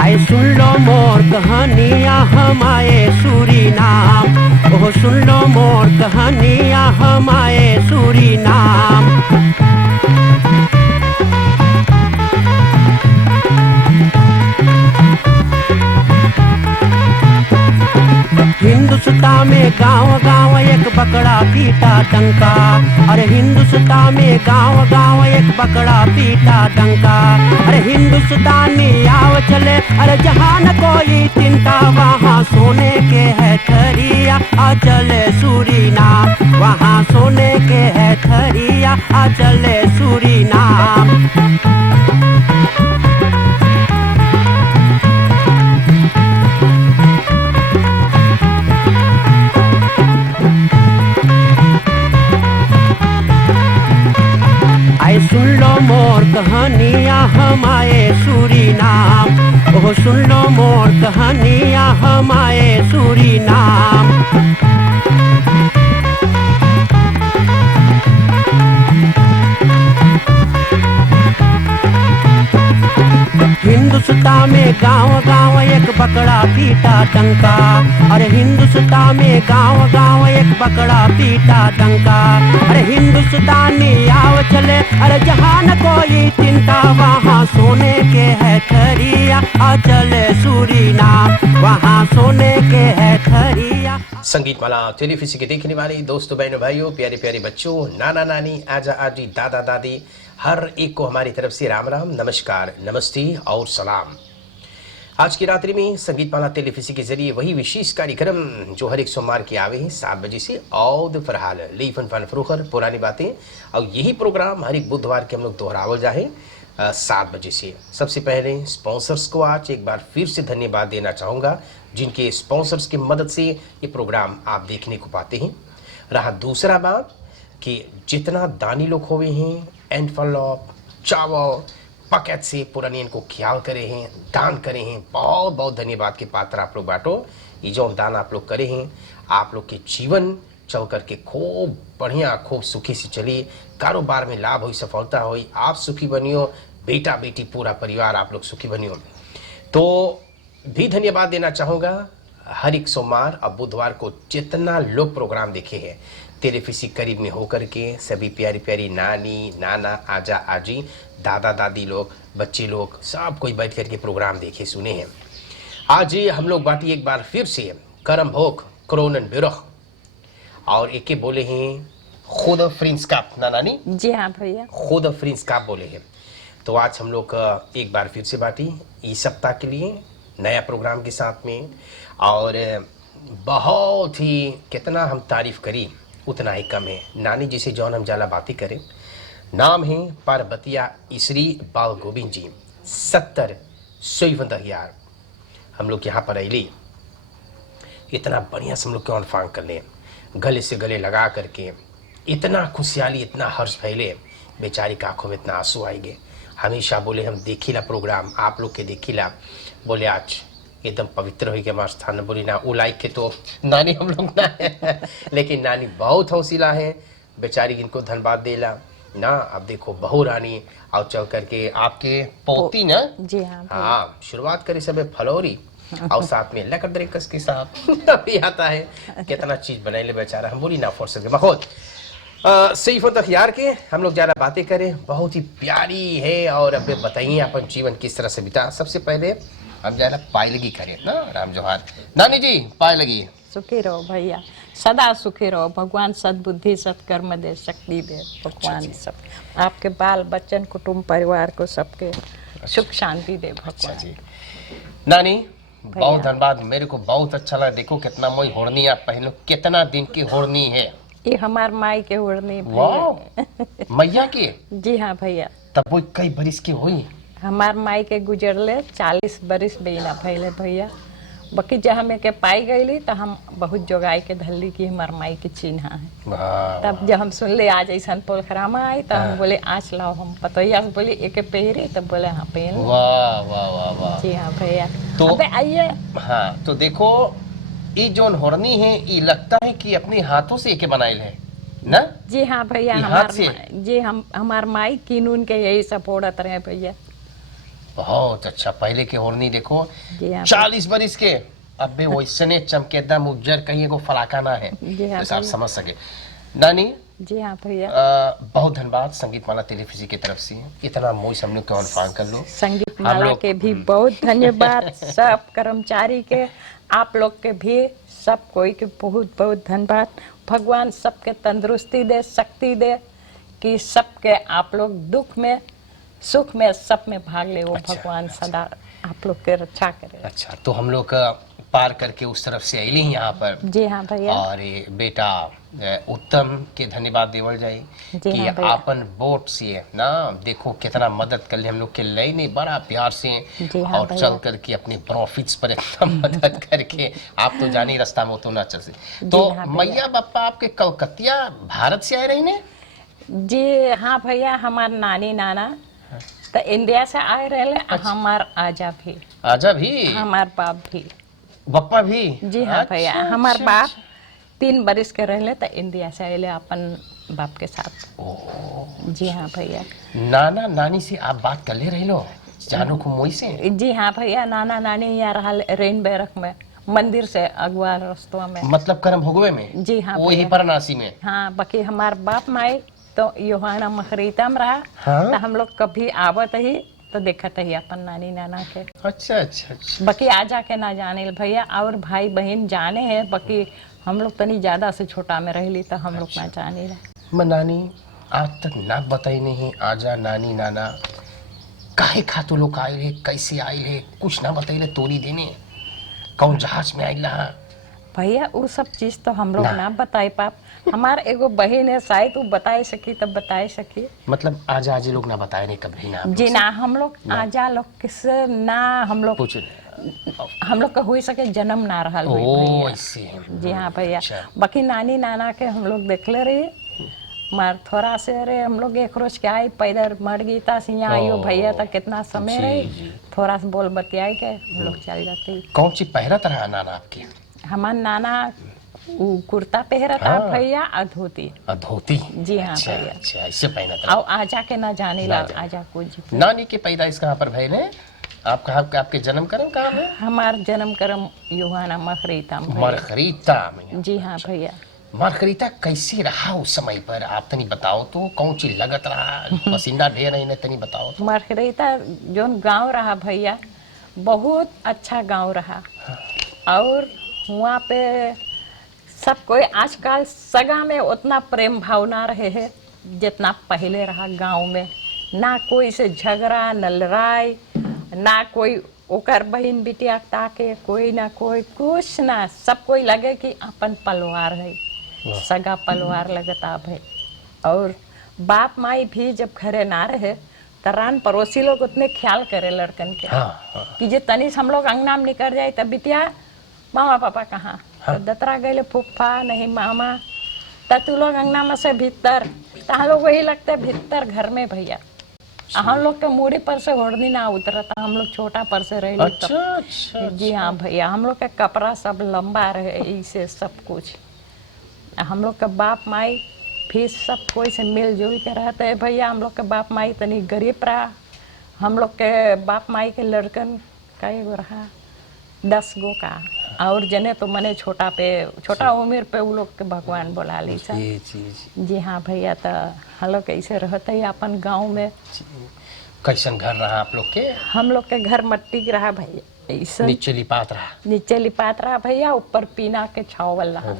आए सुन लो मोर कहानियाँ हम आए सूरीनाम, ओह सुन लो मोर कहानियाँ हम आए सूरीनाम। हिंदुस्तान में गांव गांव एक बकरा पीटा डंका, अरे हिंदुस्तान में गांव गांव एक बकरा पीटा डंका। अरे हिंदुस्तानी आव चले, अरे जहाँ न कोई चिंता, वहाँ सोने के है थरिया आ चले सूरीनाम, वहाँ सोने के है थरिया आ चले सूरीनाम। आए सुन लो मोर कहानियाँ हम आए सूरीनाम, ओह सुन लो मोर कहानियाँ हम आए सूरीनाम। हिंदुस्तान में गांव गांव एक बकरा पीटा डंका, अरे हिंदुस्तान में गांव गांव एक बकरा पीटा डंका। अरे हिंदुस्तानी आव चले, अरे जहाँ न कोई चिंता, वहाँ सोने के है थरिया आ चले सूरीनाम, वहाँ सोने के है थरिया। संगीत माला टेलीफिसी के देखने वाले दोस्तों, बहनों, भाइयों, प्यारे प्यारे बच्चों, नाना नानी, आजा आजी, दादा दादी, हर एक को हमारी तरफ से राम राम, नमस्कार, नमस्ते और सलाम। आज की रात्रि में संगीत माला टेलीफिसी के जरिए वही विशेष कार्यक्रम जो हर एक सोमवार के आवे हैं 7 बजे से औद फरहाल लीफन फन फरोखर पुरानी बातें, और यही प्रोग्राम हर एक बुधवार के हम लोग दोहरावल जाए 7 बजे से। सबसे पहले स्पॉन्सर्स को आज एक बार फिर से धन्यवाद देना चाहूँगा, जिनके स्पॉन्सर्स की मदद से ये प्रोग्राम आप देखने को पाते हैं। रहा दूसरा बात कि जितना दानी लोग हुए हैं, एनफलॉप, चावल, पकेट से पुरानी इनको ख्याल करे हैं, दान करे हैं, बहुत बहुत धन्यवाद के पात्र आप लोग बाटो। ये जो दान आप लोग करे हैं, आप लोग के जीवन चल करके खूब बढ़िया, खूब सुखी से चलिए, कारोबार में लाभ हो, सफलता हो, आप सुखी बनियो, बेटा बेटी पूरा परिवार आप लोग सुखी बनियो। तो भी धन्यवाद देना चाहूँगा हर एक सोमवार और बुधवार को जितना लोग प्रोग्राम देखे हैं टेलीफिसी करीब में होकर के, सभी प्यारी प्यारी नानी, नाना, आजा आजी, दादा दादी लोग, बच्चे लोग, सब कोई बैठ कर के प्रोग्राम देखे सुने हैं। आज हम लोग बाटी एक बार फिर से करम भोग क्रोनन बिरख और एक बोले हैं खुद फ्रिंस काप, ना नानी? जी हाँ भैया, खुद फ्रिंस काप बोले हैं। तो आज हम लोग एक बार फिर से बाटी इस सप्ताह के लिए नया प्रोग्राम के साथ में, और बहुत ही कितना हम तारीफ करी उतना ही कम है। नानी जी से जौन हम जाला बातें करें, नाम है पार्वतिया इसरी बाल गोविंद जी, 70 सोईवंदहियार हम लोग यहाँ पर अली, इतना बढ़िया से हम लोग क्यों फांग कर लें, गले से गले लगा करके, इतना खुशहाली, इतना हर्ष फैले, बेचारी की आंखों में इतना आंसू आएंगे। हमेशा बोले हम देखिला प्रोग्राम, आप लोग के देखिला, बोले आज एकदम पवित्र हो गया हमारा स्थान। बोली ना वो लाइक के तो नानी हम लोग ना है लेकिन नानी बहुत हौसला है बेचारी, इनको धन्यवाद देला ना। अब देखो बहू रानी और चल करके आपके पोती ना, जी हाँ, हाँ शुरुआत करे सब फलौरी और साथ में लकड़ दरेकस के साथ अभी आता है, कितना चीज बनाए ले बेचारा। हम बोली ना फुर्सत के बहुत सईफ तखियार के हम लोग ज़्यादा बातें करें, बहुत ही प्यारी है। और अब बताइए अपन जीवन किस तरह से बिता। सबसे पहले हम ज़्यादा पायलगी करें ना, राम जोहार नानी जी, पायलगी। सुखी रहो भैया, सदा सुखी रहो, भगवान सद्बुद्धि सत्कर्म दे, शक्ति दे भगवान, सब आपके बाल बच्चन कुटुंब परिवार को सबके सुख शांति दे भगवान जी। नानी बहुत धन्यवाद, मेरे को बहुत अच्छा लगा। देखो कितना मोई होड़नी आप पहनो, कितना दिन की होड़नी है ये, हमार माई के होड़नी भैया। मैया के? जी हाँ भैया। तब वो कई बरिस की हुई? हमार माई के गुजरले 40 बरिस बेना पहले भैया। बाकी जब हमें के पाई गई तो हम बहुत जोगाई के धल्ली की हमार माई की चिन्हा है। तब जब हम सुन ले आज ऐसा पोलखरामा आई तो हम बोले आँच लाओ, हम पतैया से बोले एक पहरे, तब बोले हाँ पहन। वाह वाह वाह वाह। जी हाँ भैया। तो अबे आइए। हाँ तो देखो ये जोन होरनी है, ये लगता है कि अपने हाथों से एके बनाइल है। ना? जी हाँ भैया, ई हाथ हमार से? जी हम हमार माई कीनून के यही सब ओढ़त रहे भैया। बहुत अच्छा। पहले के ओढ़नी देखो, जी हाँ 40 बरिस के अबे वैसने चमकेदम उज्जर, कहीं एगो फलाका ना है, जी हाँ जैसा आप भैया। समझ सके। नानी, जी हाँ भैया। बहुत धन्यवाद संगीत माला टेलीविजन की तरफ से इतना मोई हम लोग को ऑन कर लो। संगीत हम माला लोग के भी बहुत धन्यवाद, सब कर्मचारी के, आप लोग के भी, सब कोई के बहुत बहुत धन्यवाद। भगवान सबके तंदुरुस्ती दे, शक्ति दे, कि सबके आप लोग दुख में सुख में सब में भाग ले, वो अच्छा, भगवान अच्छा। सदा आप लोग के रक्षा करे। अच्छा, तो हम लोग पार करके उस तरफ से अली यहाँ पर। जी हाँ भैया। और ये बेटा उत्तम के धन्यवाद देवल जाए जी कि हाँ भैया। आपन वोट से ना देखो कितना मदद कर ले हम लोग के लई नहीं, बड़ा प्यार से जी हाँ और भैया। चल करके अपने प्रॉफिट्स पर इतना मदद करके आप तो जानी रास्ता में तो ना चल से। जी तो हाँ भैया। मैया बापा आपके कलकतिया भारत से आए रही ने? जी हाँ भैया, हमार नानी नाना तो इंडिया से आए रहे, हमार आजा भी, आजा भी, हमार बाप भी। बप्पा भी? जी हाँ भैया, अच्छा, हमार अच्छा, बाप अच्छा। 3 बरिस के रहले तो इंडिया से आए अपन बाप के साथ। ओह, जी हाँ भैया। नाना नानी से आप बात कर ले रही लो जानू को मोई से? जी हाँ भैया, नाना नानी यहाँ रहा रेन बैरक में, मंदिर से अगवा रस्तों में। मतलब करम भोगवे में? जी हाँ वही भैया। परनासी में? हाँ, बाकी हमार बाप माई तो योहाना मखरीता में रहा। हाँ? तो हम लोग कभी आवत ही तो देखत ही अपन नानी नाना के। अच्छा अच्छा अच्छा। बाकी आजा के ना जाने भैया, और भाई बहन जाने हैं, बाकी हम लोग तनी ज्यादा से छोटा में रहली तो हम लोग ना जाने रहे। मैं नानी आज तक ना बताई नहीं, आजा नानी नाना काहे खातू लोग आए रे, कैसे आए रे, कुछ ना बताइले तोरी देने, कौन जहाज में आइला? भैया वो सब चीज तो हम लोग ना। ना बताए पाप। हमार एगो बहन है, शायद वो बताए सकी तब बताए सकी। मतलब आजा आजे लोग ना बताए नहीं कभी ना? जी ना, हम लोग आजा लोग किसे ना, हम लोग पूछ हम लोग का हो सके जन्म ना रहा ओ ऐसे। जी हाँ भैया। अच्छा। बाकी नानी नाना के हम लोग देखले रही, मार थोड़ा से अरे हम लोग एक रोज के आई पैदल मर गई था सिया आइयो भैया तक कितना समय जी, रही, जी। थोड़ा सा बोल बतियाई के हम लोग चल जाती। कौन सी पहरा तरह नाना आपके? हमार नाना वो कुर्ता पहरा था हाँ। भैया, और धोती। धोती? जी हाँ अच्छा भैया। अच्छा, ऐसे पहना था। और आजा के ना जाने ला, ना जाने। आजा कुछ। नानी के पैदाइश कहाँ पर भइले? आप कहाँ, आपके जन्म करम कहाँ है? हमार जन्म करम युहाना मखरीता में भैया। मरखरीता में? जी हाँ भैया। मरखरीता कैसे रहा उस समय पर, आप तनी बताओ तो, कौन चीज लगत रहा, पसीना ढेर रही ने, तनी बताओ तो। मरखरीता जोन गांव रहा भैया, बहुत अच्छा गांव रहा। और वहाँ पे सब कोई आजकल सगा में उतना प्रेम भावना रहे है जितना पहले रहा गांव में। ना कोई से झगड़ा न लड़ाई, ना कोई ओकर बहन बिटिया ताके, कोई ना कोई कुछ ना, सब कोई लगे कि अपन परिवार है, सगा परिवार लगता भाई। और बाप माई भी जब घरे ना रहे तो रान पड़ोसी लोग उतने ख्याल करे लड़कन के। हाँ, हाँ। कि जे तनिस हम लोग अंगना में निकल जाए तब बिटिया मामा पापा कहाँ, हाँ। तो दतरा गए फूफा नहीं मामा, तो तू लोग अंगना में से भीतर, तो हम लोग वही लगते भीतर घर में भैया। हम लोग के मूड़ी पर से ओढ़नी ना उतरता, हम लोग छोटा पर से रहे। अच्छा अच्छा। जी हाँ भैया, हम लोग का कपड़ा सब लंबा रहे, इसे सब कुछ। हम लोग का बाप माई भी सब कोई से मिलजुल के रहते हैं भैया। हम लोग के बाप माई तनी गरीब रहा, हम लोग के बाप माई के लड़कन कई गो रहा 10 गो का, और जने तो मने छोटा उम्र पे वो लोग के भगवान बोला ली सा। जी जी जी। जी हाँ भैया, तो हम लोग कैसे रहते हैं अपन गाँव में। कैसन घर रहा आप लोग के? हम लोग के घर मट्टी के रहा भैया, ऐसा नीचे लिपात रहा? नीचे लिपात रहा भैया, ऊपर पीना के छावल रहा।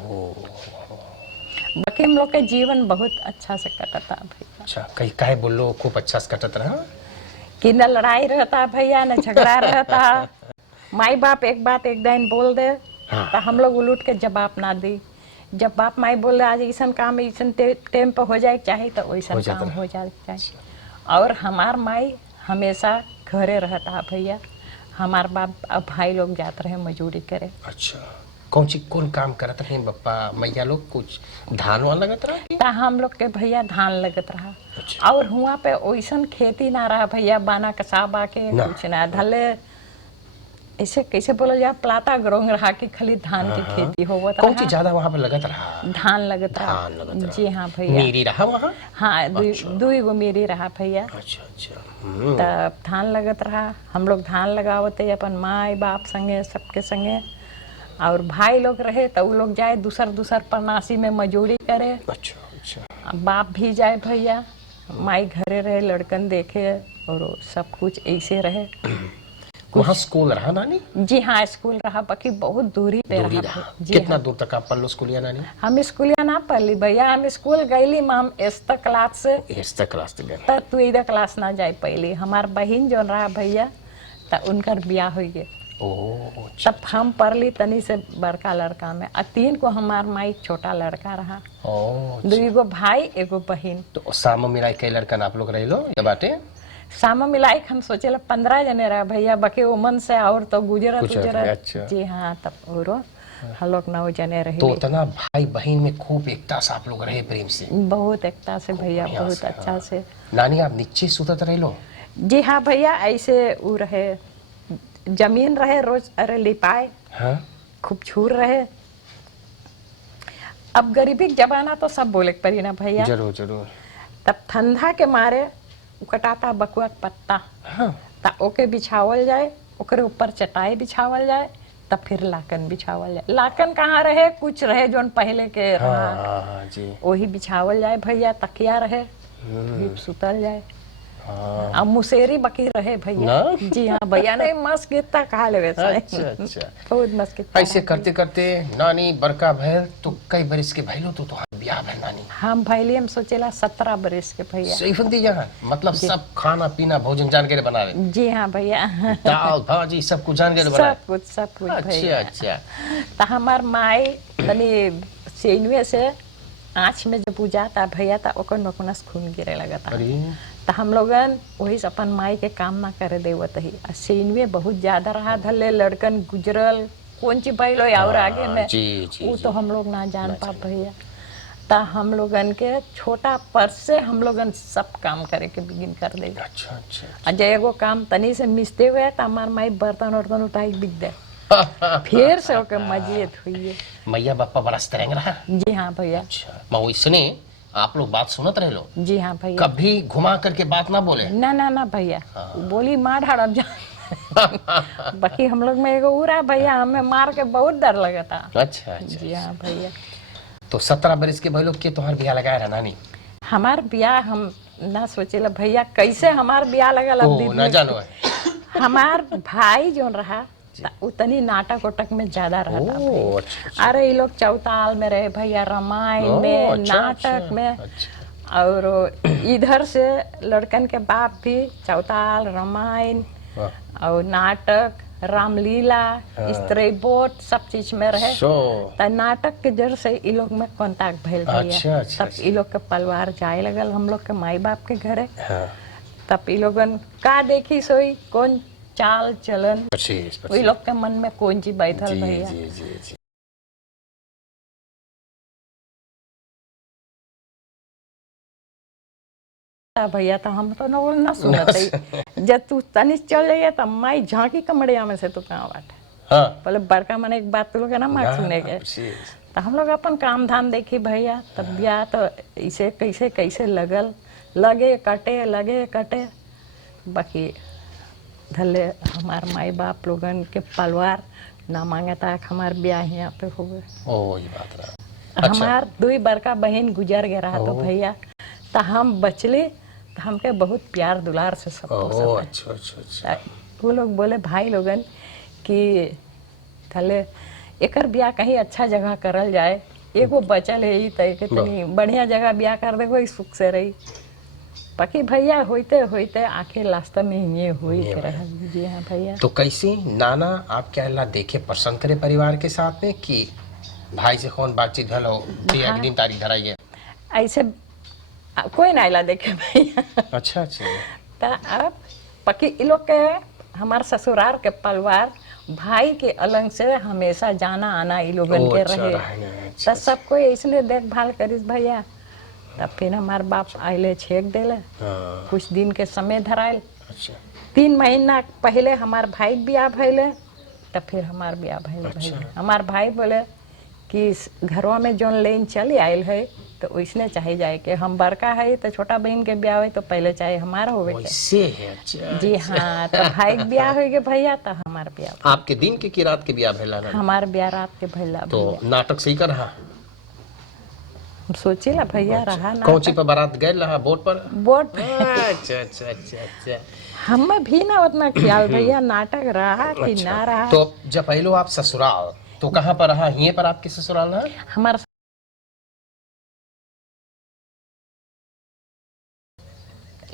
बाकी हम लोग के जीवन बहुत अच्छा से कटता भैया। अच्छा, कहीं काहे बोलो खूब अच्छा से कटत रहा? कि न लड़ाई रहता भैया, न झगड़ा रहता। माई बाप एक बात एक दिन बोल दे हाँ। तो हम लोग उलट के जवाब ना दी। जब बाप माई बोल आज ऐसा काम ऐसा टाइम पे हो जाए चाहे तो वैसा काम हो जाए चाहिए। और हमार माई हमेशा घरे रहता भैया, हमार बाप अब भाई लोग जाते रहे मजदूरी करे। अच्छा, कौन काम करत रहे बप्पा मैया लोग? कुछ धान वान लगत रहा? ता हम लोग के भैया धान लगत रहा। अच्छा। और हुआ पे वैसन खेती ना रहा भैया, बाना कसा बाके ना। कुछ ना धले ऐसे कैसे बोला जाए, प्लाता ग्रोंग रहा कि खाली धान की खेती होवत कौन चीज रहा, ज्यादा वहाँ पे लगत रहा? धान लगत धान लगत रहा। रहा। जी हाँ भैया। मेरी रहा वहाँ? हाँ, दुई गो मेरी रहा भैया। अच्छा अच्छा। तब धान लगत रहा, हम लोग धान लगावते अपन माई बाप संगे सबके संगे, और भाई लोग रहे तो वो लोग जाए दूसर दूसर परनासी में मजूरी करे। अच्छा अच्छा। बाप भी जाए भैया, माई घरे रहे लड़कन देखे, और सब कुछ ऐसे रहे। वहाँ स्कूल रहा नानी? जी हाँ, स्कूल रहा, बाकी बहुत दूरी पे दूरी रहा। रहा। जी कितना हाँ। दूर तक आप पढ़ स्कूलिया नानी? हम स्कूलिया ना पढ़ली भैया, हम स्कूल गईली हम एस्ता क्लास से, एस तक क्लास तक गए। तब तू इधर क्लास ना जाए पहली। हमार बहन जो रहा भैया, तब उनकर ब्याह हो गए, ओह अच्छा। तब हम पढ़ली तनी से बड़का लड़का में, और 3 को हमार माई छोटा लड़का रहा, ओह 2 गो भाई 1 गो बहन। तो सामो मिलाई कई लड़कन आप लोग रह लो या बाटे? सामा मिलाई हम सोचे 15 जने रहा भैया, बाकी उमन से और तो गुजरत कुछ गुजरत। अच्छा। जी हाँ, तब और हम लोग 9 जने रहे। तो उतना भाई बहन में खूब एकता से आप लोग रहे प्रेम से? बहुत एकता से भैया, बढ़िया बहुत से, अच्छा हाँ। से। नानी आप नीचे सुतत रह लो? जी हाँ भैया, ऐसे वो रहे, जमीन रहे रोज, अरे लिपाए, हाँ। खूब छूर रहे। अब गरीबी के जमाना तो सब बोले परी ना भैया। जरूर जरूर। तब ठंडा के मारे कटाता बकुआ के पत्ता, हाँ। ता ओके बिछावल जाए, ओकरे ऊपर चटाई बिछावल जाए, तब फिर लाकन बिछावल जाए। लाकन कहाँ रहे, कुछ रहे जोन पहले के हाँ रहा, हाँ हाँ जी। वही बिछावल जाए भैया। तकिया रहे, फिर सुतल जाए। हाँ। अब मुसेरी बकी रहे भैया। ना? जी हाँ भैया, नहीं मस्त गीता कहा ले वैसा। अच्छा अच्छा। बहुत मस्त गीता। ऐसे करते करते नानी बड़का भैल तो कई बरिस के भैलो तो तुहार ब्याह भैल नानी? हम भैली हम सोचेला 17 बरस के भैया। सही फंदी जहाँ मतलब सब खाना पीना भोजन जान के बनावे? जी हाँ भैया। दाल भाजी सब कुछ जान के बनावे? सब कुछ अच्छा भैया। अच्छा। तो हमार माई तनी सेनुए से आँच में जब बुझाता भैया, तो ओकर नोकनस खून गिरे लगता। अरे तो हम लोगन वही से अपन माई के काम ना करे देवत ही। सेनुए बहुत ज्यादा रहा, धले लड़कन गुजरल, कौन ची बैलो और आगे में जी जी वो तो हम लोग ना जान पा भैया। ता हम लोगन के छोटा पर्स से हम लोगन सब काम करे के बिगिन कर दे। अच्छा अच्छा। अजय एगो काम तनी से मिसते हुए तो हमार माई बर्तन वर्तन उठाई बिक दे, फिर से ओके मजियत हुई है। मैया बापा बड़ा स्ट्रेंग रहा? जी हाँ भैया। अच्छा। मैं इसने आप लोग बात सुनत रहे लो? जी हाँ भैया। कभी घुमा करके बात ना बोले? ना ना ना भैया, बोली मार हड़प जा। बाकी हम लोग में एगो उरा भैया, हमें मार के बहुत डर लगा था। अच्छा अच्छा। जी हाँ भैया। तो 17 बरस के भाई लोग के तुम्हार ब्याह लगाया रहा नानी? हमार ब्याह हम ना सोचेला भैया, कैसे हमार ब्याह लगल अब ओ ना जानो है। हमार भाई जो रहा उतनी नाटक उटक में ज्यादा रहता ओ भैया। अच्छा अच्छा। अरे ये लोग चौताल में रहे भैया, रामायण में, अच्छा, नाटक अच्छा, में। अच्छा। और इधर से लड़कन के बाप भी चौताल, रामायण वाह। और नाटक, रामलीला, स्त्री बोट सब चीज में रहे। त नाटक के जर से इ लोग में कांटेक्ट भइल भैया। अच्छा, अच्छा, तब इ लोग के परिवार जाए लगल हम लोग के माई बाप के घरे। हाँ। तब इ लोगन का देखी सोई, कौन चाल चलन, पच्चीस वही लोग के मन में कौन चीज बैठल जी भैया। जी जी जी। भैया तो हम तो ना सुनत है। जब तू तनिस चल जाइए तो माई झांकी कमड़िया में से तू कहाँ बाटे। हाँ। बोले बड़का मन एक बात तू लोग ना मार सुने के। पच्चीस। तो हम लोग अपन काम धाम देखी भैया। तब ब्याह तो इसे कैसे कैसे लगल, लगे कटे। बाकी धले हमार माई बाप लोगन के परिवार ना मांगे था हमार ब्याह यहाँ पे हो गए। ओ ये बात रहा। हमार 2 बड़का बहन गुजर गया रहा तो भैया, तो हम बचले, तो हमके बहुत प्यार दुलार से सब ओह अच्छा अच्छा अच्छा। वो लोग बोले भाई लोगन कि थले एकर ब्याह कहीं अच्छा जगह करल जाए, एगो बचल है तो कितनी बढ़िया जगह ब्याह कर दे, वही सुख से रही। बाकी भैया होते होते आखिर लास्ट में ये हुई के रहा। जी हाँ भैया। तो कैसे नाना आप क्या अल्लाह देखे पसंद करे परिवार के साथ में कि भाई से कौन बातचीत भलो एक दिन तारीख धराई है? ऐसे कोई ना आइला देखे भैया। अच्छा अच्छा। तो अब पकी इ लोग के हमार ससुराल के परिवार भाई के अलग से हमेशा जाना आना इ लोगन के रहे। तो सब कोई ऐसने देखभाल करिस भैया। तब फिर हमार बाप आइले छेक देले, कुछ दिन के समय धराइल। अच्छा। 3 महीना पहले हमार भाई ब्याह भइले, तब फिर हमार ब्याह भइल भैया। हमार भाई बोले कि घरवा में जोन लेन चली आयल है तो वैसने चाहे जाए के हम बड़का है तो छोटा बहन के ब्याह हो तो पहले चाहे हमारा होवे के। वैसे है, अच्छा। जी हाँ, तो भाई के ब्याह हो गए भैया तो हमार ब्याह। आपके दिन के कि रात के ब्याह भैला ना? हमार ब्याह रात के भैला तो भैया। नाटक सही कर रहा? सोचिला भैया रहा ना कौन सी पर बारात गए रहा? बोट पर? बोट अच्छा अच्छा अच्छा अच्छा। हमें भी ना उतना ख्याल भैया नाटक रहा कि ना रहा। तो जब पहले आप ससुराल तो कहाँ पर रहा? यहीं पर आपके ससुराल रहा? हमारा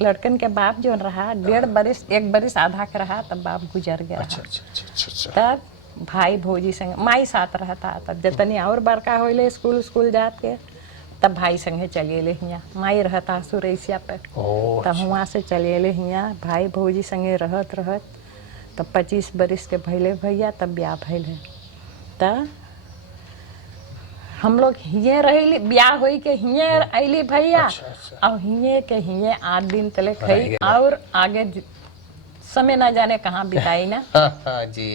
लड़कन के बाप जो रहा 1.5 बरिस 1 बरिस आधा के रहा तब बाप गुजर गया। अच्छा अच्छा अच्छा अच्छा। तब भाई भौजी संग माई साथ रहता। तब जतनी और बड़का होले स्कूल जात के तब भाई संगे चलिए हियाँ। माई रहता सुरैसिया पे ओह, तब वहाँ से चलिए हियाँ भाई भौजी संगे रहत तब 25 बरिस के भैले भैया तब ब्याह भैल है। तब हम लोग हिये रही ब्याह होई के हिये अली भैया। अच्छा, अच्छा। और हिये के हिये 8 दिन तले खई और आगे समय ना जाने कहाँ बिताई ना। हाँ जी।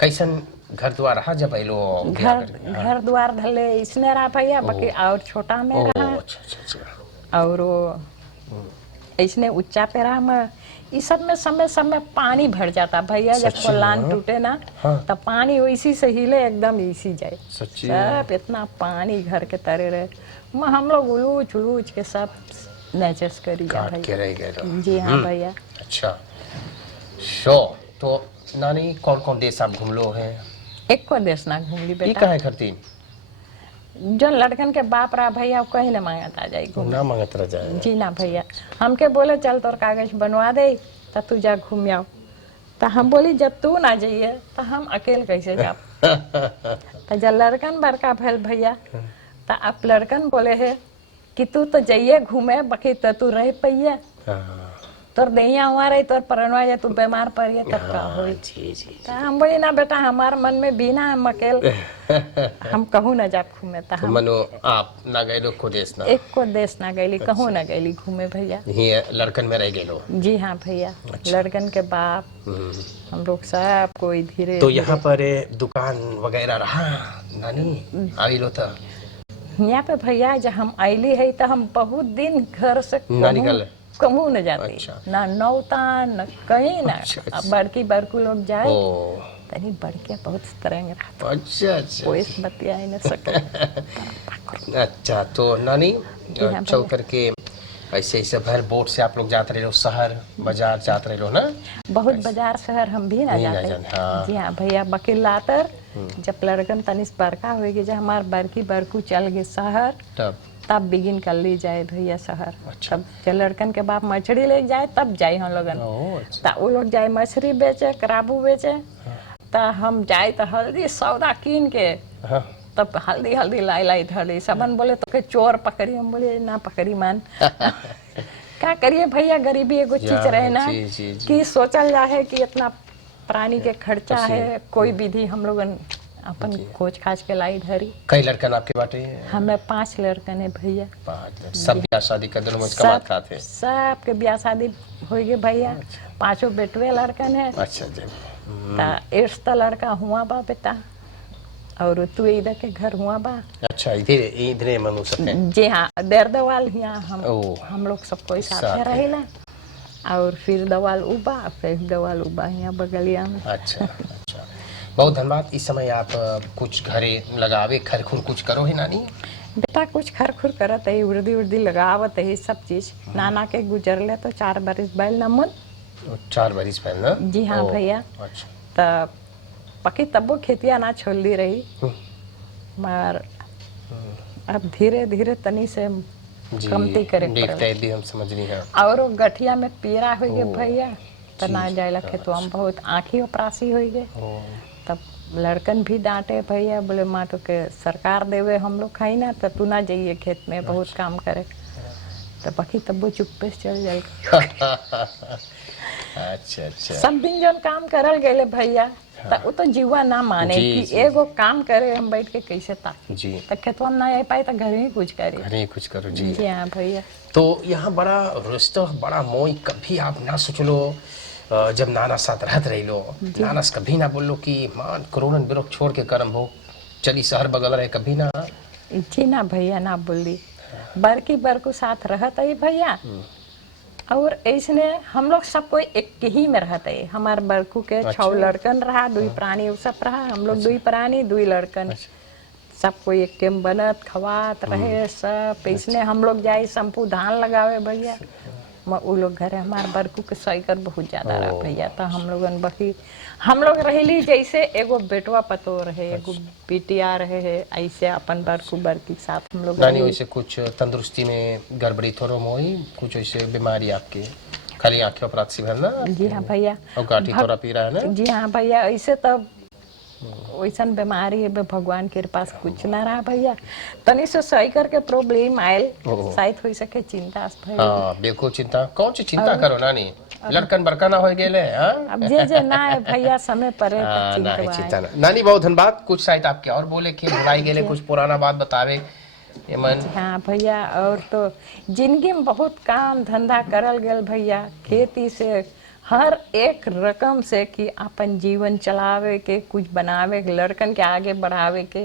कैसन घर द्वार रहा जब पहलो? घर द्वार धले इसने रहा भैया बाकी और छोटा में रहा। अच्छा अच्छा अच्छा। और इसने ऊंचा पे रहा मैं इस सब में समय पानी भर जाता भैया। जब कोलान टूटे ना तब पानी वैसी से हिले एकदम इसी जाए। सब इतना पानी घर के तरे रहे हम लोग उलूच के सब नेचर्स करी भैया। जी हाँ भैया। अच्छा शो तो नानी कौन कौन देश आप घूम लो है? एक को देश ना घूम ली बेटा। कहाँ करती जो लड़कन के बाप रहा भैया कहीं ना मांगत आ जाए घूम ना मांगत रह जाए। जी ना भैया हमके बोले चल तोर कागज बनवा दे तो तू जा घूम आओ। तो हम बोली जब तू ना जाइए तो हम अकेले कैसे जाओ। तो जब लड़कन बड़का भैल भैया तो अब लड़कन बोले है कि तू तो जाइए घूमे बाकी तो तू रह पैया तोर दैया हुआ रही तोर परनवा जा तू बीमार पड़िए तब का होई। तो हम बोली ना बेटा हमार मन में बिना हम अकेले हम कहूँ ना जा घूमे। तो हम मनो आप ना गए लो को देश ना? एक को देश ना गईली कहूँ ना गईली घूमे भैया। ये लड़कन में रह गए लो? जी हाँ भैया। लड़कन के बाप हम लोग सब कोई धीरे। तो यहाँ पर दुकान वगैरह रहा नानी आई लो था? यहाँ पे भैया जब हम आईली है तो हम बहुत दिन घर से कहूँ न जाती। अच्छा। ना नौता न कहीं ना। अच्छा। बड़की बड़कू लोग जाए तनी बड़के बहुत तरंग रहता। अच्छा अच्छा। कोई बतिया ही न सके। अच्छा तो नानी चल करके ऐसे ऐसे भर बोट से आप लोग जाते रहे हो शहर बाजार जाते रहे हो ना? बहुत बाजार शहर हम भी ना जाते। हाँ। जी हाँ भैया बकील लातर जब लड़कन तनिस बड़का होगी जब हमार बड़की बड़कू चल गए शहर तब बिगिन कर ली जाए भैया शहर। अच्छा। तब जब लड़कन के बाप मछली ले जाए तब जाए हम लोगन। अच्छा। वो लोग जाए मछली बेचे कराबू बेचे। तब हम जाए तो हल्दी सौदा कीन के तब हल्दी लाई धरी सबन बोले तो के चोर पकड़ी। हम बोले ना पकड़ी मान क्या करिए भैया गरीबी एगो चीज रहे ना कि सोचल जाए कि इतना प्राणी के खर्चा है कोई विधि हम लोगन अपन खोज खाज के लाई धरी। कई लड़कन आपके बाटे? हमें 5 लड़कन है भैया। 5 सब ब्याह शादी कर दोनों मुझ कमात खाते? सबके ब्याह शादी हो गए भैया। 5 बेटवे लड़कन है। अच्छा जी। तो लड़का हुआ बा बेटा और तू इधर के घर हुआ बा। अच्छा इधर मनु सब? जी हाँ दवाल यहाँ हम लोग सब कोई साथ रहेला और फिर दवाल उबा फिर दवाल उबा यहाँ बगलिया में। अच्छा अच्छा बहुत धन्यवाद। इस समय आप कुछ घरे लगावे खरखुर कुछ करो है नानी? बेटा कुछ खरखुर करत है उर्दी लगावत है सब चीज। नाना के गुजरले तो 4 बरिस बैल न मन। 4 बरिस पहले ना? जी हाँ भैया। अच्छा। तब पकी तब खेतिया ना छोड़ रही मगर अब धीरे धीरे तनी से कमती करे देखते हम समझ रही हैं। और गठिया में पीरा हो गए भैया तो ना जाए खेतवा में बहुत आँखी उपरासी हो गए। तब लड़कन भी डांटे भैया बोले माँ तो के सरकार देवे हम लोग खाई ना तो तू ना जाइए खेत में बहुत काम करे। तो बाकी तब वो चुप्पे से चल जाए। अच्छा अच्छा। सब दिन जो काम करल गए भैया तो वो तो जीवा ना माने कि एगो काम करे हम बैठ के कैसे ताकि जी तो खेतवा में ना आ पाए तो घर ही कुछ करे। घर ही कुछ करो जी। हाँ भैया। तो यहाँ बड़ा रिश्ता बड़ा मोई कभी आप ना सोच लो जब नाना साथ रहत रही लो, नाना से कभी ना बोलो कि मान कोरोना बिरो छोड़ के करम हो चली शहर बगल रहे, कभी ना? जी ना भैया, ना बोली बड़की बड़कू साथ रहता है भैया। और ऐसने हम लोग सब कोई एक ही में रहते है। हमारे बड़कू के 6 लड़कन रहा, 2 प्राणी उ सब रहा, हम लोग 2 प्राणी 2 लड़कन, सब कोई एक के बनत खवात रहे सब। ऐसने हम लोग जाए शंपू धान लगावे भैया, उ लोग घरे हमारे बड़कू के सैकर बहुत ज्यादा रहा भैया। तो हम लोगन बकी हम लोग रहेली जैसे एगो बेटवा पतो रहे, एगो बिटिया रहे है, ऐसे अपन बड़कू बड़की साथ हम लोग नानी। वैसे कुछ तंदुरुस्ती में गड़बड़ी थोड़ा मोई, कुछ ऐसे बीमारी आपके? खाली आंखें अपराध सी भर ना? जी हाँ भैया। और गाठी थोड़ा पी रहा है ना? जी हाँ भैया, ऐसे तब वैसन बीमारी है भगवान के पास कुछ ना रहा भैया। तनी से सही करके प्रॉब्लम आयल, शायद हो सके चिंता भैया। हाँ देखो, चिंता कौन सी चिंता करो नानी, लड़कन बड़का ना हो गेले। अब जे ना है भैया समय पर ना है चिंता ना। नानी बहुत धन्यवाद। कुछ शायद आपके और बोले के भुलाई गेले, कुछ पुराना बात बतावे मन। हाँ भैया, और तो जिंदगी में बहुत काम धंधा करल गल भैया, खेती से हर एक रकम से कि अपन जीवन चलावे के, कुछ बनावे के, लड़कन के आगे बढ़ावे के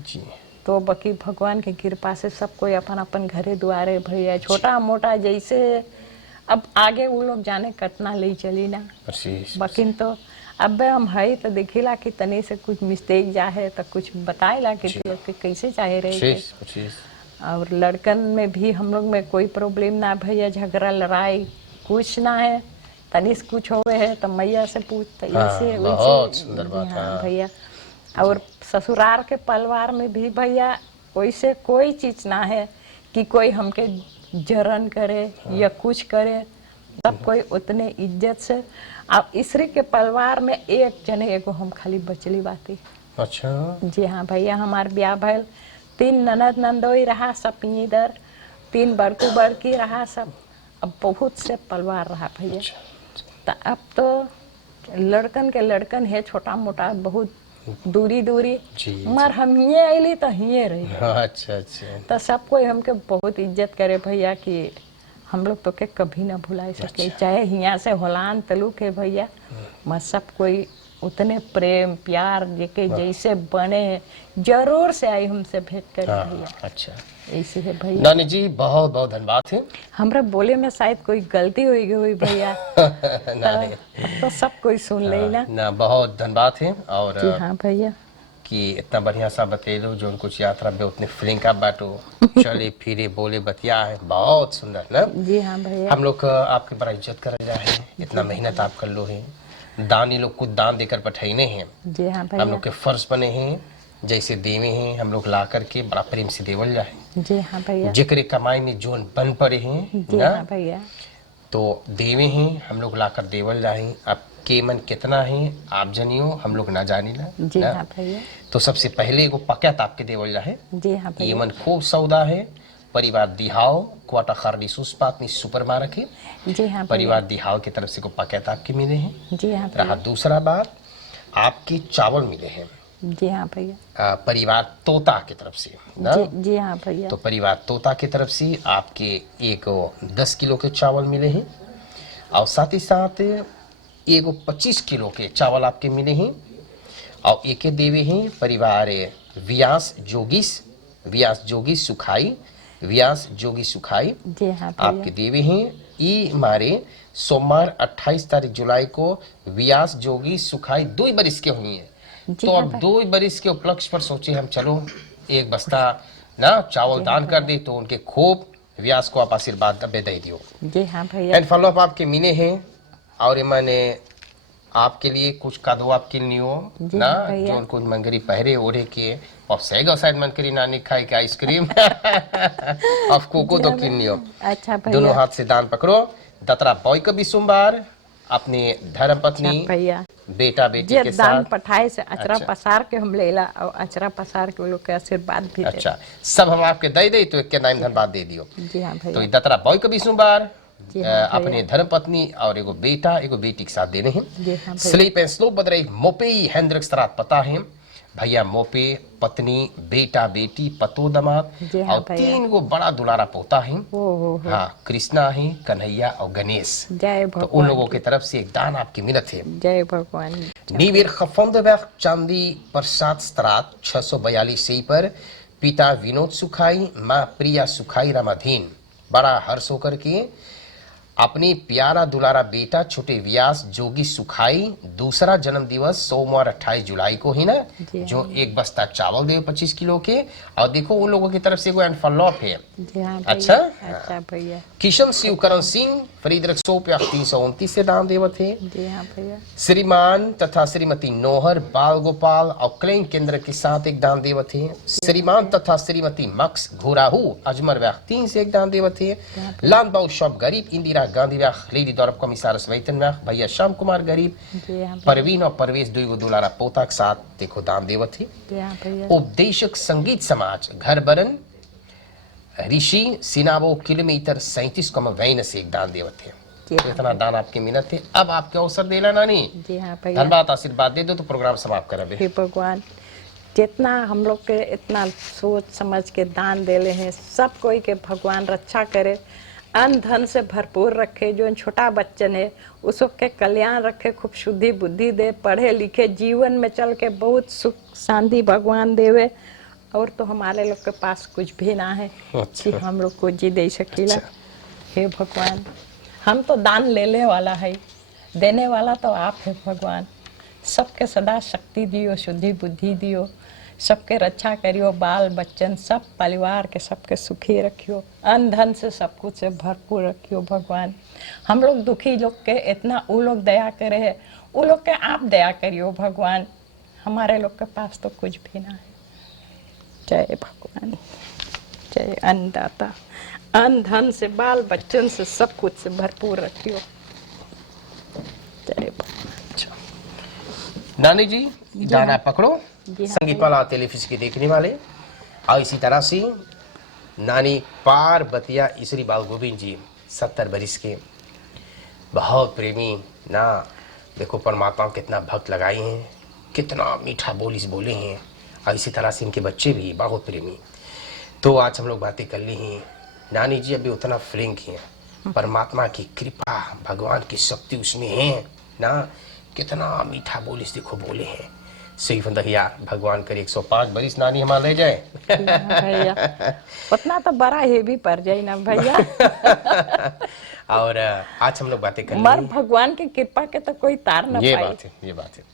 जी। तो बकी भगवान के कृपा से सब कोई अपन अपन घरे द्वारे भैया, छोटा मोटा जैसे अब आगे वो लोग जाने कटना ले चली ना, बकिन तो अब हम है तो देखिला कि तने से कुछ मिस्टेक जाए तो कुछ बताएला कि तू लोग के कैसे चाहे रहे। और लड़कन में भी हम लोग में कोई प्रॉब्लम ना भैया, झगड़ा लड़ाई कुछ ना है। तनिस कुछ होवे है तो मैया से पूछते ऐसे भैया। और ससुराल के परिवार में भी भैया वैसे कोई चीज ना है कि कोई हमके जरन करे या कुछ करे, सब कोई उतने इज्जत से। अब इसरी के परिवार में एक जने एगो हम खाली बचली बाती। अच्छा जी हाँ भैया, हमार ब्याह भैल 3 ननद नंदोई रहा, सब इधर 3 बड़कू बड़की रहा सब। अब बहुत से परिवार रहा भैया। तो अब तो लड़कन के लड़कन है, छोटा मोटा बहुत दूरी मर हम हिये आईली तो हिये रही। अच्छा। तो सब कोई हमके बहुत इज्जत करे भैया कि हम लोग तो के कभी ना भुला सके। चाहे हिया से होलान तलू के भैया, मैं सब कोई उतने प्रेम प्यार जेके जैसे बने जरूर से आई हमसे भेंट कर भैया। अच्छा ऐसे है भैया। नानी जी बहुत बहुत धन्यवाद है। हमरा बोले में शायद कोई गलती हो गई हुई भैया तो सब कोई सुन ले ना। बहुत धन्यवाद है। और जी हाँ भैया, कि इतना बढ़िया सा बतेलो जो कुछ यात्रा में उतने फीलिंग का बाटो चले फिरे बोले बतिया है, बहुत सुंदर ना। जी हाँ भैया, हम लोग आपके बड़ा इज्जत कर रहा है, इतना मेहनत आप कर लो है, दान ये लोग कुछ दान देकर पठाईने हैं। जी हाँ भैया, हम लोग के फर्ज बने हैं जैसे देवे हैं हम लोग ला करके बड़ा प्रेम से देवल जाए। जी हाँ भैया, जेकरे कमाई में जोन बन पड़े हैं जी हाँ भैया, तो देवे हैं हम लोग लाकर देवल जाए। अब के मन कितना है आप जनियो, हम लोग ना जानी ना। जी हाँ भैया, तो सबसे पहले एगो पकैत आपके देवल जाए। जी हाँ भैया, ये मन खूब सौदा है। परिवार दिहाओ क्वाटा खारडी सुस्पात सुपर मारक है। जी हाँ परिवार दिहाओ की तरफ से को पकैत आपके मिले हैं। जी हाँ रहा दूसरा बात, आपके चावल मिले हैं। जी हाँ भैया, परिवार तोता की तरफ से ना। जी हाँ भैया, तो परिवार तोता की तरफ से आपके एक 10 किलो के चावल मिले हैं और साथ ही साथ एक 25 किलो के चावल आपके मिले हैं। और एक देवे हैं परिवार व्यास जोगी सुखाई जी हाँ भैया, आपके देवे हैं। ये हमारे सोमवार 28 तारीख जुलाई को व्यास जोगी सुखाई 2 बरिस के हुई है। तो अब 2 बरिस के उपलक्ष्य पर सोचे हम चलो एक बस्ता ना चावल दान कर दे, तो उनके खूब व्यास को आप आशीर्वाद दे दियो। जी हाँ भैया, एंड फॉलो अप आपके मिले हैं और मैंने आपके लिए कुछ कादो आपके लियो ना, जो उनको मंगरी पहरे ओढ़े के और सैगा शायद मन करी नानी खाई के आइसक्रीम ऑफ कोको तो किन लियो। अच्छा भैया, दोनों हाथ से दान पकड़ो। दतरा बॉय का भी सोमवार अपने धर्म पत्नी भैया बेटा बेटी के दान साथ पठाए से अचरा पसार के हम लेला और अचरा पसार के वो लोग के आशीर्वाद भी दे। अच्छा सब हम आपके दे तो एक के नाम धन्यवाद दे दियो। जी हाँ भैया, तो दतरा बॉय का भी सोमवार हाँ अपने धर्म पत्नी और एगो बेटा एगो बेटी के साथ देने हैं। जी हाँ स्लीप एंड स्लो बदरे मोपे हेंड्रिक्स रात पता है भैया मोपे, पत्नी, बेटा बेटी, पतो दमाद जी हाँ और भैया। 3 गो बड़ा दुलारा पोता है। हो। हाँ, कृष्णा है, कन्हैया और गणेश। जय तो उन भगवान लोगों की तरफ से एक दान आपकी मिलत है। जय भगवान। नीवीर खफंदवैख चांदी प्रसाद स्त्रात 642 सही पर पिता विनोद सुखाई, माँ प्रिया सुखाई रामाधीन बड़ा हर्ष होकर के अपनी प्यारा दुलारा बेटा छोटे व्यास जोगी सुखाई दूसरा जन्म दिवस सोमवार 28 जुलाई को ही ना, जी जो एक बस्ता चावल दे 25 किलो के। और देखो उन लोगों की तरफ से कोई एनफलॉप है। जी हाँ भैया। अच्छा? अच्छा भैया। किशन शिवकरण सिंह फरीद 329 से दान देवत है। जी हाँ भैया। श्रीमान तथा श्रीमती नोहर बाल गोपाल और क्लेम केंद्र के साथ एक दान देवत है। श्रीमान तथा श्रीमती मक्स घोराहू अजमर व्याख 3 से एक दान देवत है। लाल बाबू शॉप गरीब इंदिरा गांधी व्याख लेडी दौरब कमिसार वैतन व्याख भैया श्याम कुमार गरीब जी हाँ भैया। परवीन और परवेश 2 गो दुलारा पोता के साथ देखो दान देवत है। जी हाँ भैया। उपदेशक संगीत समाज घर बरन ऋषि सिनाबो किलोमीटर 37,52 से एक दान देवत है। जी हाँ इतना दान आपके मिनत है। अब आपके अवसर देला नानी, जी हाँ भैया। धन्यवाद आशीर्वाद दे दो तो प्रोग्राम समाप्त करबे। हे भगवान, जितना हम लोग के इतना सोच समझ के दान देले हैं, सब कोई के भगवान रक्षा करे, अन्न धन से भरपूर रखे। जो छोटा बच्चन है उसको के कल्याण रखे, खूब शुद्धि बुद्धि दे, पढ़े लिखे जीवन में चल के बहुत सुख शांति भगवान देवे। और तो हमारे लोग के पास कुछ भी ना है अच्छा। कि हम लोग को जी दे सकीला। अच्छा। हे भगवान, हम तो दान लेने वाला है, देने वाला तो आप है भगवान। सबके सदा शक्ति दियो, शुद्धि बुद्धि दियो, सबके रक्षा करियो, बाल बच्चन सब परिवार के सबके सुखी रखियो, अन्न धन से सब कुछ से भरपूर रखियो भगवान। हम लोग दुखी लोग के इतना वो लोग दया करे है, वो लोग के आप दया करियो भगवान। हमारे लोग के पास तो कुछ भी ना है। जय भगवान, जय अन्नदाता, अन्न धन से बाल बच्चन से सब कुछ से भरपूर रखियो। जय भगवान। नानी जी दाना पकड़ो। जी हाँ संगीत माला टेलीफिस के देखने वाले और इसी तरह से नानी पार्वतिया ईश्वरी बाल गोविंद जी 70 बरिस के बहुत प्रेमी ना। देखो परमात्मा कितना भक्त लगाए हैं, कितना मीठा बोली से बोले हैं। और इसी तरह से इनके बच्चे भी बहुत प्रेमी। तो आज हम लोग बातें कर ली हैं। नानी जी अभी उतना फ्रेंक हैं, परमात्मा की कृपा भगवान की शक्ति उसमें है ना। कितना मीठा बोली से देखो बोले हैं। सही फंदहिया भगवान करे 105 बरिस नानी हमारा ले जाए। भैया उतना तो बड़ा हेवी पड़ जाए ना भैया। और आज हम लोग बातें कर मर भगवान की कृपा के तो कोई तार न ये पाई। बात है, ये बात है।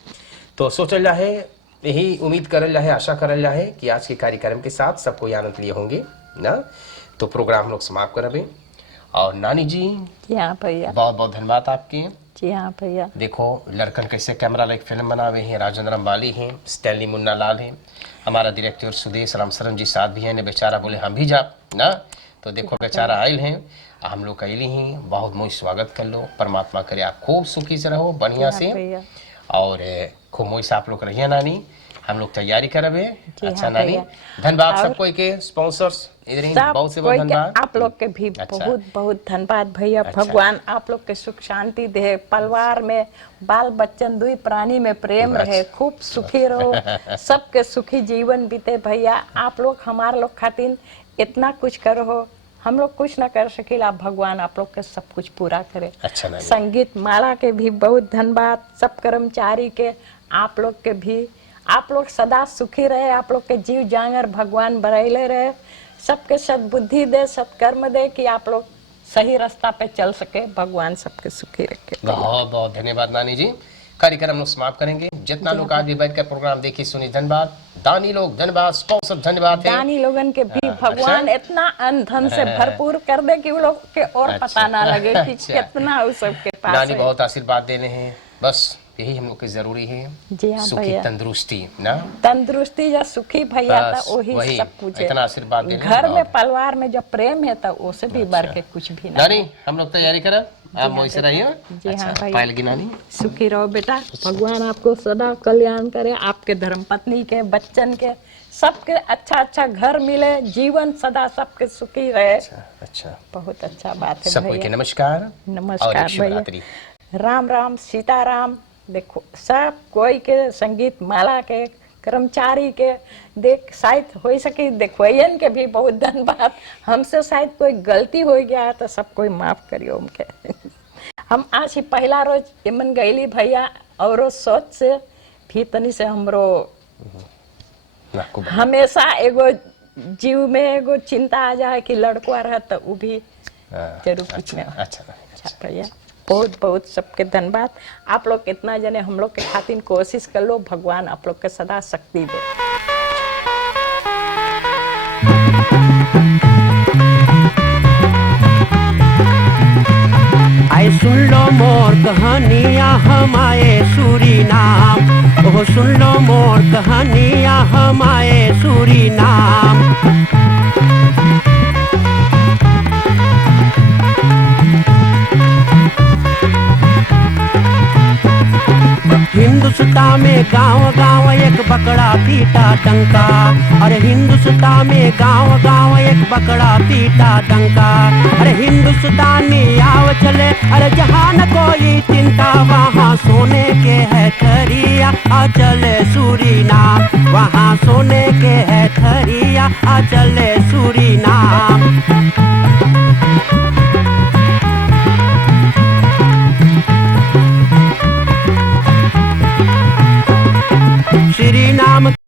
तो सोचल जाए, यही उम्मीद करल जाए, आशा करल जाए कि आज के कार्यक्रम के साथ सबको आनंद लिए होंगे ना। तो प्रोग्राम हम लोग समाप्त करबे। और नानी जी जी हाँ भैया। बहुत बहुत धन्यवाद आपके। जी हाँ भैया। देखो लड़कन कैसे कैमरा लाइक फिल्म बनावे हैं। राजेंद्र अम्बाली हैं, स्टैनली मुन्ना लाल हैं, हमारा डायरेक्टर सुदेश रामशरण जी साथ भी हैं ने। बेचारा बोले हम भी जा ना, तो देखो बेचारा आयल हैं, हम लोग कैली हैं। बहुत मोई स्वागत कर लो। परमात्मा करे आप खूब सुखी से रहो, बढ़िया से। भैया और खूब मोई से आप लोग रहिए नानी। हम लोग तैयारी करबे। अच्छा हाँ नानी, भैया। धन्यवाद और सब कोई के स्पॉन्सर्स इधर ही सब बहुत से बहुत कोई के धन्यवाद। आप लोग के भी अच्छा। बहुत बहुत धन्यवाद भैया। अच्छा। भगवान आप लोग के सुख शांति दे, परिवार में बाल बच्चन दुई प्राणी में प्रेम रहे, खूब सुखी रहो, सबके सुखी जीवन बीते भैया। आप लोग हमारे लोग खातिर इतना कुछ करो हो, हम लोग कुछ ना कर सकेला, भगवान आप लोग के सब कुछ पूरा करे। अच्छा नानी। संगीत माला के भी बहुत धन्यवाद, सब कर्मचारी के, आप लोग के भी। आप लोग सदा सुखी रहे, आप लोग के जीव जांगर भगवान बरैले रहे, सबके सद्बुद्धि दे, सत्कर्म दे कि आप लोग सही रास्ता पे चल सके। भगवान सबके सुखी रखे। बहुत बहुत धन्यवाद नानी जी। कार्यक्रम लोग समाप्त करेंगे। जितना लोग आज भी बैठ कर प्रोग्राम देखिए सुनी, धन्यवाद। दानी लोग धन्यवाद, स्पॉन्सर धन्यवाद है। दानी लोगन के भी अच्छा। भगवान इतना अन्न धन से भरपूर कर दे कि वो लोग के और अच्छा। पता ना लगे कि अच्छा। कितना उस सबके पास नानी है। बहुत आशीर्वाद देने हैं, बस यही हम लोग की जरूरी है। जी हाँ सुखी भैया। तंदुरुस्ती ना, तंदुरुस्ती या सुखी भैया बस तो वही वही, सब कुछ है। इतना आशीर्वाद देने घर में बहुत। परिवार में जो प्रेम है तो उससे भी बढ़ के कुछ भी ना। नानी हम लोग तैयारी करें, आप हाँ वहीं से बेटा। रहिए। जी हाँ अच्छा, भैया। पायल की नानी सुखी रहो बेटा, भगवान आपको सदा कल्याण करे, आपके धर्मपत्नी के, बच्चन के, सबके अच्छा अच्छा घर मिले, जीवन सदा सबके सुखी रहे। अच्छा, बहुत अच्छा बात है सब कोई के भैया। नमस्कार और नमस्कार एक भैया। शिवरात्रि। राम राम सीताराम। देखो सब कोई के संगीत माला के कर्मचारी के देख शायद हो सके देखवैन के भी बहुत धन्यवाद। हमसे शायद कोई गलती हो गया तो सब कोई माफ करियो हमके। हम आज ही पहला रोज एमन गईली भैया और सोच से भी तनी से हमरो हमेशा एगो जीव में एगो चिंता आ जाए कि लड़का रह तो वो भी जरूर कुछ नहीं। अच्छा भैया बहुत बहुत सबके धन्यवाद। आप लोग कितना जने हम लोग के खातिर कोशिश कर लो, भगवान आप लोग के सदा शक्ति दे। आए सुन लो मोर कहानियाँ हम आए सूरीनाम, ओह सुन लो मोर कहानियाँ हम आए सूरीनाम। हिंदुस्तान में गांव गांव एक बकरा पीटा डंका, अरे हिंदुस्तान में गांव गांव एक बकरा पीटा डंका। अरे हिंदुस्तानी आव चले, अरे जहाँ न कोई चिंता, वहाँ सोने के है थरिया आ चले सूरीनाम, वहाँ सोने के है थरिया आ चले सूरीनाम। श्री नाम